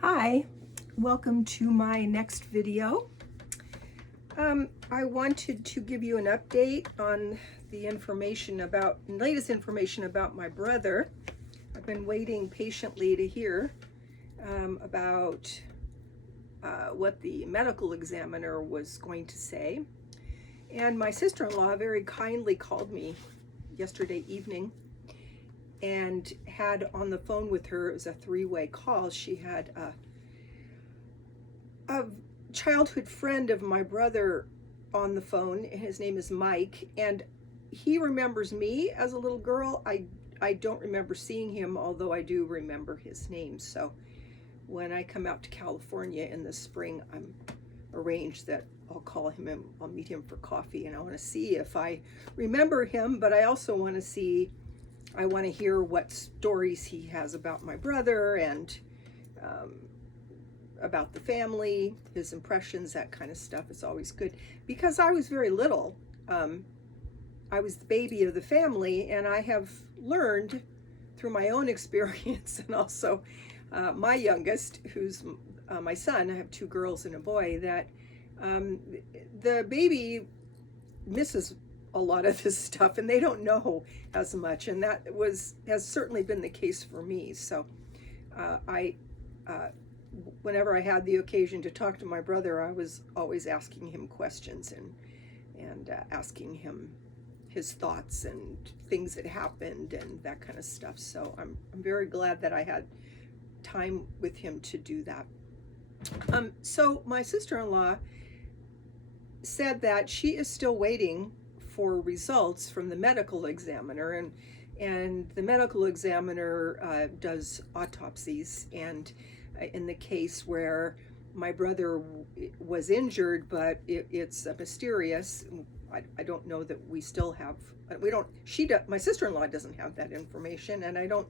Hi, welcome to my next video. I wanted to give you an update on the latest information about my brother. I've been waiting patiently to hear about what the medical examiner was going to say. And my sister-in-law very kindly called me yesterday evening and had on the phone with her. It was a three-way call. She had a childhood friend of my brother on the phone. His name is Mike, and he remembers me as a little girl. I don't remember seeing him, although I do remember his name. So when I come out to California in the spring, I'm arranged that I'll call him and I'll meet him for coffee, and I want to see if I remember him, but I also want to hear what stories he has about my brother and about the family, his impressions, that kind of stuff. Is always good because I was very little. I was the baby of the family, and I have learned through my own experience and also my youngest, who's my son. I have two girls and a boy. That the baby misses a lot of this stuff, and they don't know as much, and has certainly been the case for me. So I whenever I had the occasion to talk to my brother, I was always asking him questions and asking him his thoughts and things that happened and that kind of stuff. So I'm very glad that I had time with him to do that. So my sister-in-law said that she is still waiting for results from the medical examiner, and the medical examiner does autopsies. And in the case where my brother was injured, but it's mysterious. I don't know that we still have. We don't. My sister-in-law doesn't have that information, and I don't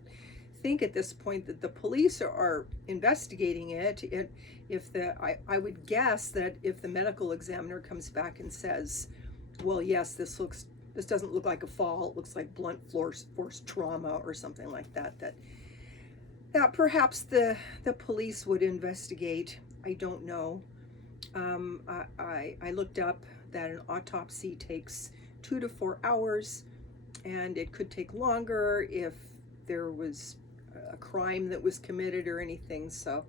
think at this point that the police are investigating it. I would guess that if the medical examiner comes back and says, well, yes, this doesn't look like a fall, it looks like blunt force trauma or something like that, that perhaps the police would investigate. I don't know. I looked up that an autopsy takes 2 to 4 hours, and it could take longer if there was a crime that was committed or anything. So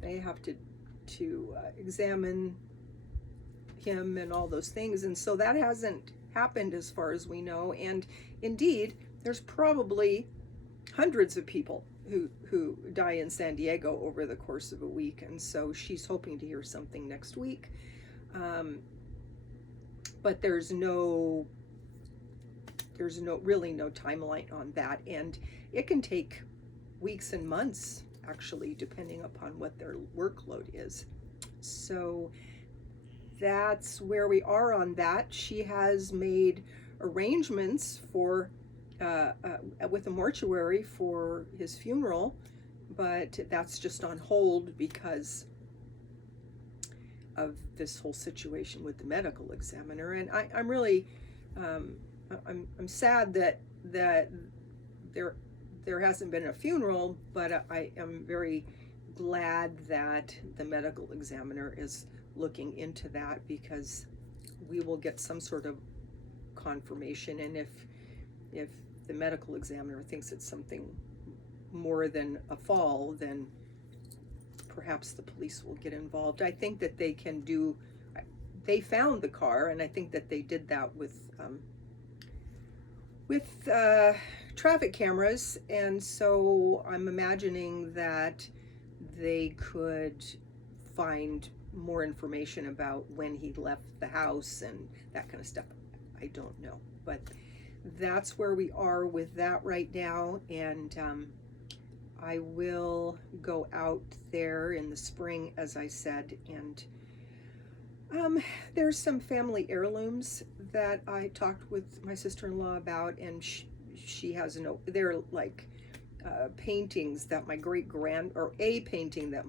they have to examine him and all those things, and so that hasn't happened as far as we know. And indeed, there's probably hundreds of people who die in San Diego over the course of a week, and so she's hoping to hear something next week. But there's really no timeline on that, and it can take weeks and months, actually, depending upon what their workload is. So that's where we are on that. She has made arrangements for with a mortuary for his funeral, but that's just on hold because of this whole situation with the medical examiner. And I'm really I'm sad that there hasn't been a funeral, but I am very glad that the medical examiner is looking into that, because we will get some sort of confirmation. And if the medical examiner thinks it's something more than a fall, then perhaps the police will get involved. I think that they found the car, and I think that they did that with traffic cameras, and so I'm imagining that they could find more information about when he left the house and that kind of stuff. I don't know, but that's where we are with that right now. And I will go out there in the spring, as I said, and there's some family heirlooms that I talked with my sister-in-law about, and she has they're like paintings that a painting that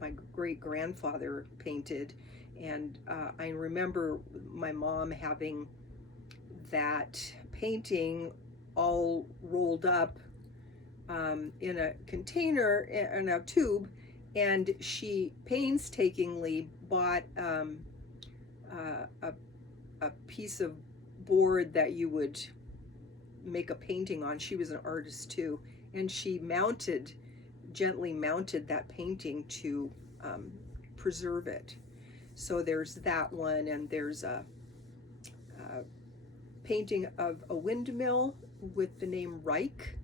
my great grandfather painted, and I remember my mom having that painting all rolled up in a container, in a tube, and she painstakingly bought a piece of board that you would make a painting on. She was an artist too, and she gently mounted that painting to preserve it. So there's that one, and there's a painting of a windmill with the name Reich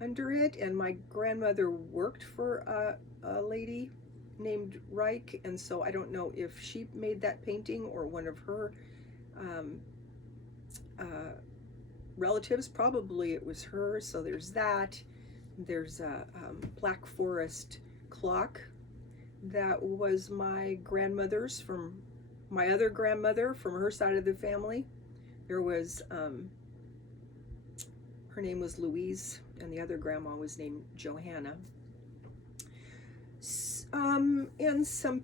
under it, and my grandmother worked for a lady named Reich, and so I don't know if she made that painting or one of her relatives. Probably it was her. So there's that. There's a Black Forest clock that was my grandmother's from my other grandmother from her side of the family. There was her name was Louise, and the other grandma was named Johanna. And some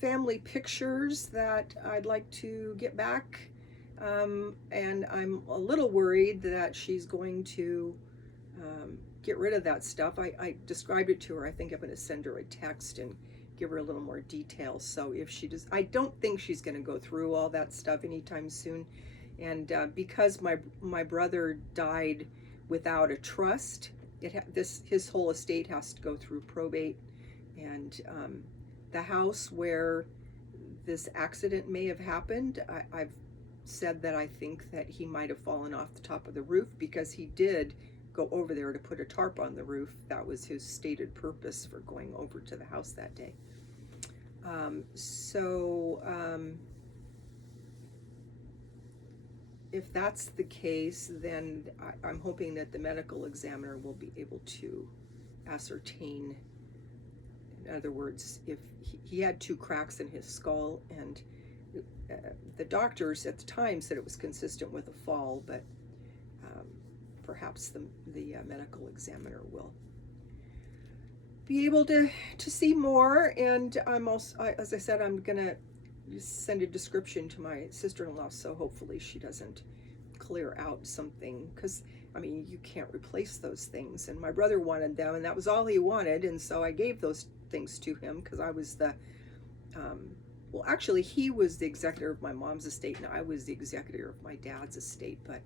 family pictures that I'd like to get back, and I'm a little worried that she's going to get rid of that stuff. I described it to her. I think I'm going to send her a text and give her a little more details. So if she does, I don't think she's going to go through all that stuff anytime soon. And because my brother died without a trust, his whole estate has to go through probate, and the house where this accident may have happened, I've said that I think that he might have fallen off the top of the roof, because he did go over there to put a tarp on the roof. That was his stated purpose for going over to the house that day. If that's the case, then I'm hoping that the medical examiner will be able to ascertain. In other words, if he had 2 cracks in his skull, and the doctors at the time said it was consistent with a fall, but perhaps the medical examiner will be able to see more. And I'm also, as I said, I'm gonna send a description to my sister-in-law, so hopefully she doesn't clear out something, because I mean, you can't replace those things, and my brother wanted them, and that was all he wanted, and so I gave those things to him, because I was the well, actually he was the executor of my mom's estate, and I was the executor of my dad's estate, but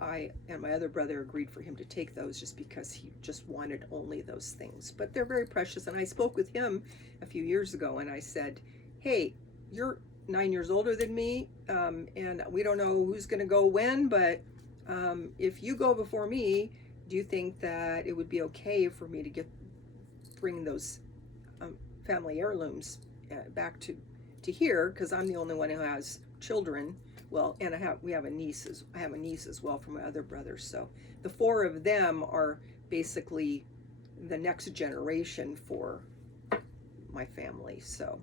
I and my other brother agreed for him to take those, just because he just wanted only those things. But they're very precious, and I spoke with him a few years ago, and I said, hey, you're 9 years older than me, and we don't know who's going to go when, but if you go before me, do you think that it would be okay for me to bring those family heirlooms back to here, because I'm the only one who has children. Well, and I have a niece as well from my other brothers. So the 4 of them are basically the next generation for my family. So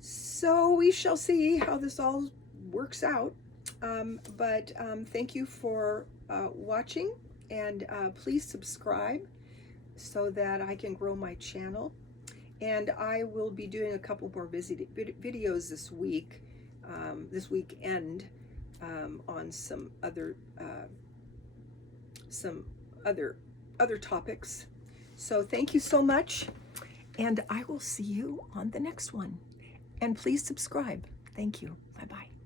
so we shall see how this all works out. But thank you for watching, and please subscribe so that I can grow my channel. And I will be doing a couple more videos this week, this weekend, on some other topics. So thank you so much, and I will see you on the next one. And please subscribe. Thank you. Bye-bye.